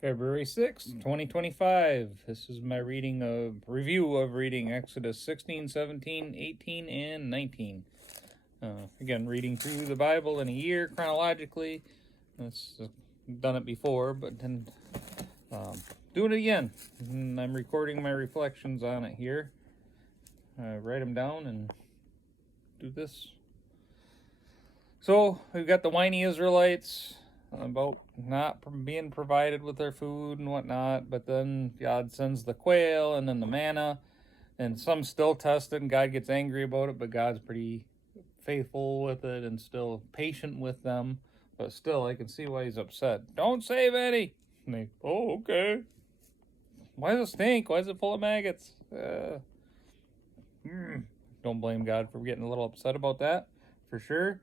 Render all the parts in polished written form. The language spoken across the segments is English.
February 6th, 2025. This is my review of reading Exodus 16, 17, 18, and 19. Again, reading through the Bible in a year chronologically. I've done it before, but then doing it again. And I'm recording my reflections on it here. Write them down and do this. So we've got the whiny Israelites about not being provided with their food and whatnot, but then God sends the quail and then the manna, and some still test it and God gets angry about it, but God's pretty faithful with it and still patient with them. But still, I can see why he's upset. Don't save any. And they, oh, okay. Why does it stink? Why is it full of maggots? Don't blame God for getting a little upset about that, for sure.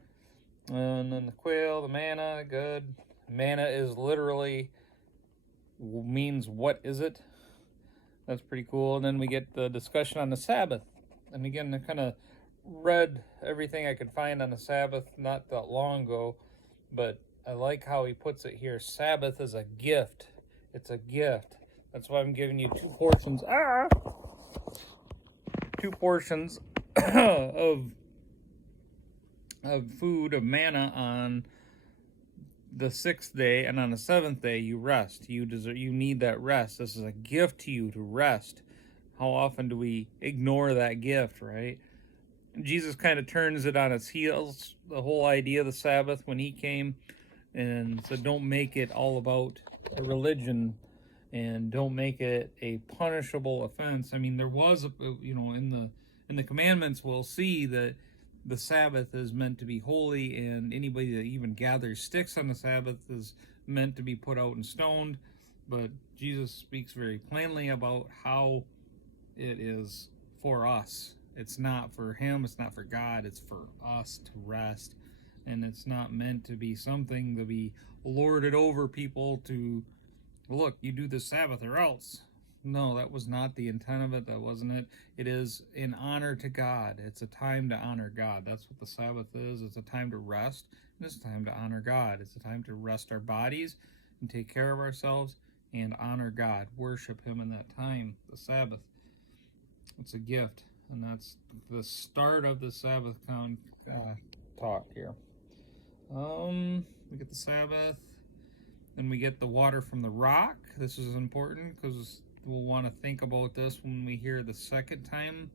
And then the quail, the manna, good. Manna is literally means what is it? That's pretty cool. And then we get the discussion on the Sabbath. And again, I kind of read everything I could find on the Sabbath not that long ago, but I like how he puts it here. Sabbath is a gift. It's a gift. That's why I'm giving you two portions. Two portions of food, of manna on the 6th day, and on the 7th day you rest. You need that rest. This is a gift to you to rest. How often do we ignore that gift, right? Jesus kind of turns it on its heels, the whole idea of the Sabbath, when he came and said, don't make it all about a religion and don't make it a punishable offense. I mean, there was, in the commandments, we'll see that the Sabbath is meant to be holy, and anybody that even gathers sticks on the Sabbath is meant to be put out and stoned. But Jesus speaks very plainly about how it is for us. It's not for him, it's not for God, it's for us to rest. And it's not meant to be something to be lorded over people to, look, you do the Sabbath or else. No, that was not the intent of it. That wasn't it. It is in honor to God. It's a time to honor God. That's what the Sabbath is. It's a time to rest, and it's a time to honor God. It's a time to rest our bodies and take care of ourselves and honor God. Worship him in that time, the Sabbath. It's a gift, and that's the start of the Sabbath talk here. We get the Sabbath. Then we get the water from the rock. This is important because we'll want to think about this when we hear the second time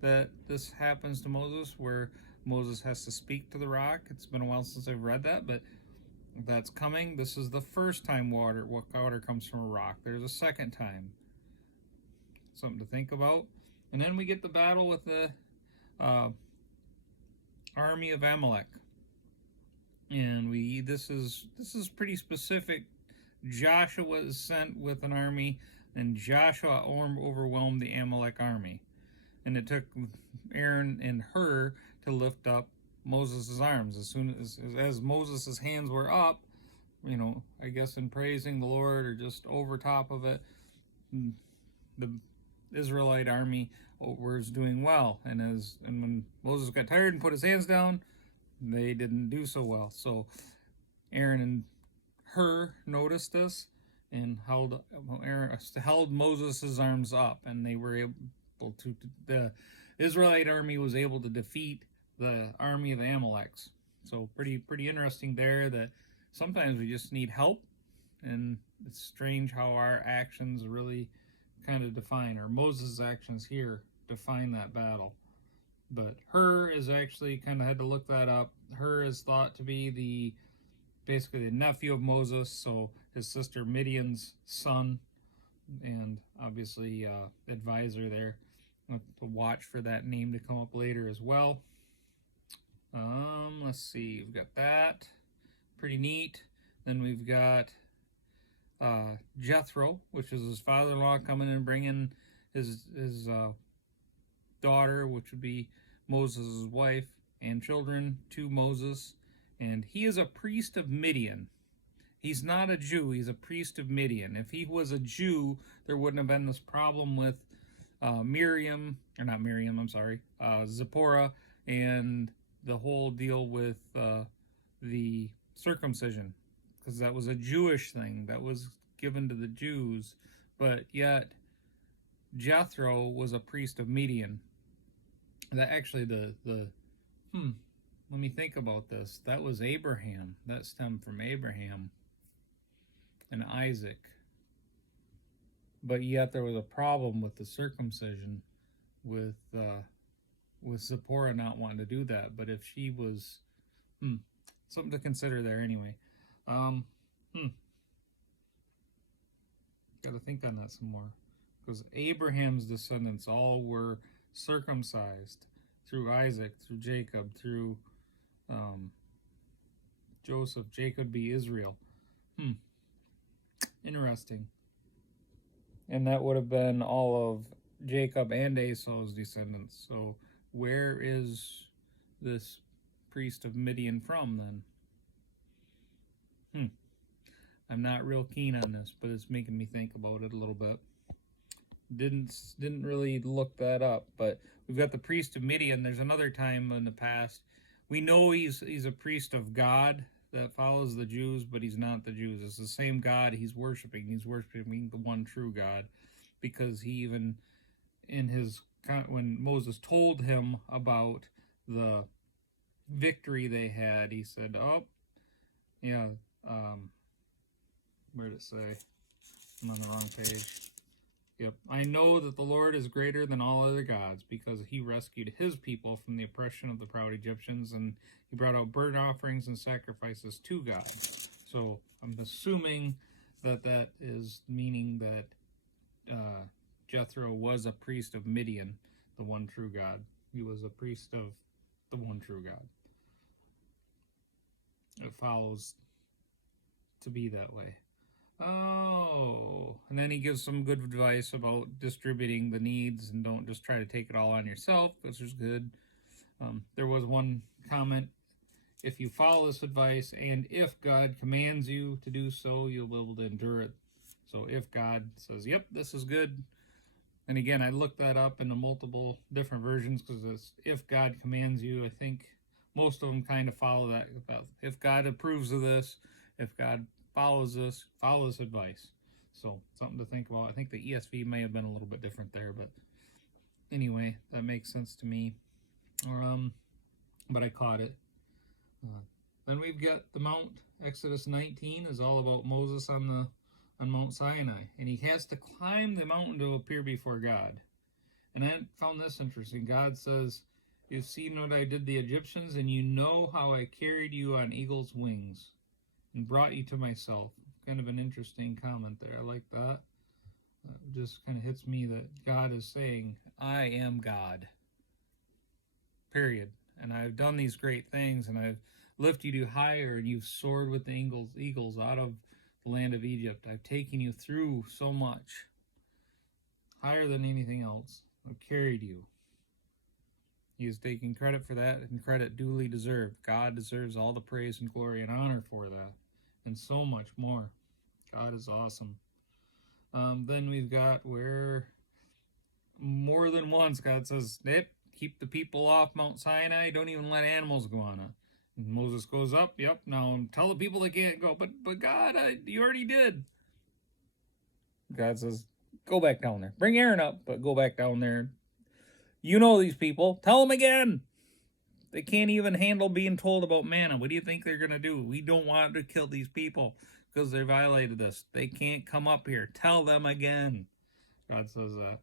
that this happens to Moses, where Moses has to speak to the rock. It's been a while since I've read that, but that's coming. This is the first time water comes from a rock. There's a second time. Something to think about. And then we get the battle with the army of Amalek. And this is pretty specific. Joshua is sent with an army, and Joshua overwhelmed the Amalek army. And it took Aaron and Hur to lift up Moses' arms. As soon as Moses' hands were up, I guess in praising the Lord or just over top of it, the Israelite army was doing well. And when Moses got tired and put his hands down, they didn't do so well. So Aaron and Hur noticed this and held Moses' arms up, and they were able to. The Israelite army was able to defeat the army of the Amaleks. So pretty interesting there. That sometimes we just need help, and it's strange how our actions really kind of define, or Moses' actions here define that battle. But Hur is actually, kind of had to look that up. Hur is thought to be basically the nephew of Moses, so his sister Midian's son, and obviously advisor there. I'll have to watch for that name to come up later as well. Let's see, we've got that. Pretty neat. Then we've got Jethro, which is his father-in-law, coming and bringing his daughter, which would be Moses' wife, and children to Moses. And he is a priest of Midian. He's not a Jew, he's a priest of Midian. If he was a Jew, there wouldn't have been this problem with Zipporah, and the whole deal with the circumcision, because that was a Jewish thing. That was given to the Jews, but yet Jethro was a priest of Midian. That actually let me think about this. That was Abraham. That stemmed from Abraham and Isaac. But yet there was a problem with the circumcision, with Zipporah not wanting to do that. But if she was, something to consider there anyway. Got to think on that some more, because Abraham's descendants all were circumcised through Isaac, through Jacob, through Joseph. Jacob be Israel. Interesting. And that would have been all of Jacob and Esau's descendants. So where is this priest of Midian from then? I'm not real keen on this, but it's making me think about it a little bit. Didn't really look that up, but we've got the priest of Midian. There's another time in the past. We know he's a priest of God that follows the Jews, but he's not the Jews. It's the same God he's worshiping. He's worshiping the one true God, because he even when Moses told him about the victory they had, he said, "Oh, yeah." Where did it say? I'm on the wrong page. Yep. "I know that the Lord is greater than all other gods, because he rescued his people from the oppression of the proud Egyptians, and he brought out burnt offerings and sacrifices to God." So I'm assuming that is meaning that Jethro was a priest of Midian, the one true God. He was a priest of the one true God. It follows to be that way. Oh, and then he gives some good advice about distributing the needs, and don't just try to take it all on yourself, which is good. There was one comment: if you follow this advice, and if God commands you to do so, you'll be able to endure it. So if God says, "Yep, this is good," and again, I looked that up into multiple different versions, because it's if God commands you. I think most of them kind of follow that. If God approves of this, if God follow this advice. So something to think about. I think the ESV may have been a little bit different there, but anyway, that makes sense to me. But I caught it. Then we've got the Mount. Exodus 19 is all about Moses on Mount Sinai, and he has to climb the mountain to appear before God. And I found this interesting. God says, "You've seen what I did the Egyptians, and you know how I carried you on eagle's wings and brought you to myself." Kind of an interesting comment there. I like that. It just kind of hits me that God is saying, "I am God. Period. And I've done these great things, and I've lifted you higher, and you've soared with the eagles out of the land of Egypt. I've taken you through so much, higher than anything else. I've carried you." He is taking credit for that, and credit duly deserved. God deserves all the praise and glory and honor for that, and so much more. God is awesome. Then we've got where more than once God says, "Yep, keep the people off Mount Sinai. Don't even let animals go on it." And Moses goes up. "Yep, now tell the people they can't go." But God, you already did. God says, "Go back down there. Bring Aaron up, but go back down there. You know these people. Tell them again. They can't even handle being told about manna. What do you think they're going to do? We don't want to kill these people because they violated this. They can't come up here. Tell them again." God says that.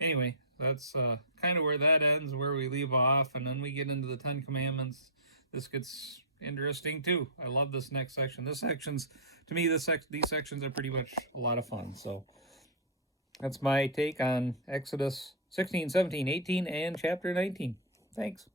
Anyway, that's kind of where that ends, where we leave off, and then we get into the 10 Commandments. This gets interesting too. I love this next section. These sections are pretty much a lot of fun. So that's my take on Exodus 16, 17, 18, and chapter 19. Thanks.